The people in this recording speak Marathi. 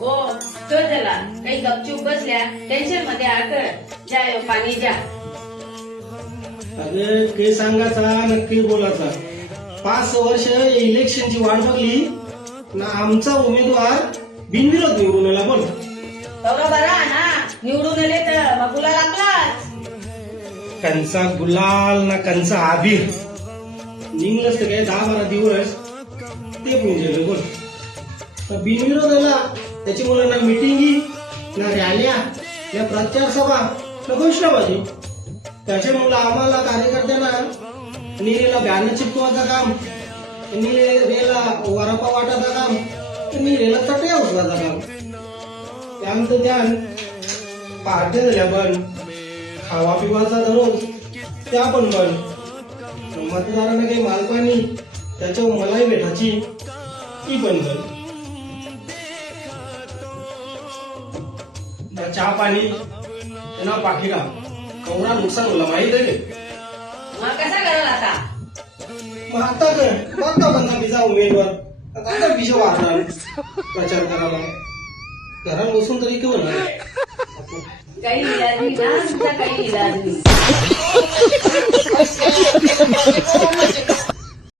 हो तो झाला काही गपचूप बसल्या टेन्शन मध्ये आकड जाय पाणी जा. अरे ते सांगायचा नक्की बोलायचा. 5 वर्ष इलेक्शनची वाट बघली ना आमचा उमेदवार बिनविरोध निवडून आला. बोल तेवढा बरा ना निवडून आले तर मग गुलाल आपलाच. कंचा गुलाल ना कंचा आबीर निघलंच तर काय 10-12 दिवस ते म्हणजे बोल. तर बिनविरोध आला त्याच्यामुळे ना मिटिंगी ना रॅल्या ना प्रचार सभा ना घोषणाबाजी. त्याच्यामुळे आम्हाला कार्यकर्त्यांना निरेला बॅनर चिपकवायचं काम, निरेला वरापा वाटायचं काम, निरेला चटया उचलायचं काम. त्यानंतर ध्यान पार्ट्या झाल्या बंद, खावा पिवाचा दररोज त्या पण बंद. मतदारांना काही मालपाणी त्याच्यावर मलाही भेटायची ती पण बंद. चहा पाणी त्यांना पाकिटा कवरा नुकसान होला माहित आहे. मग कसा कराल आता. मग आता काय बघता बंदा बिजा उमेदवार आता विषय वाढला प्रचार करायला घरात बसून तरी केवळ काही इलाज नाही ना तुमचा काही इलाज नाही.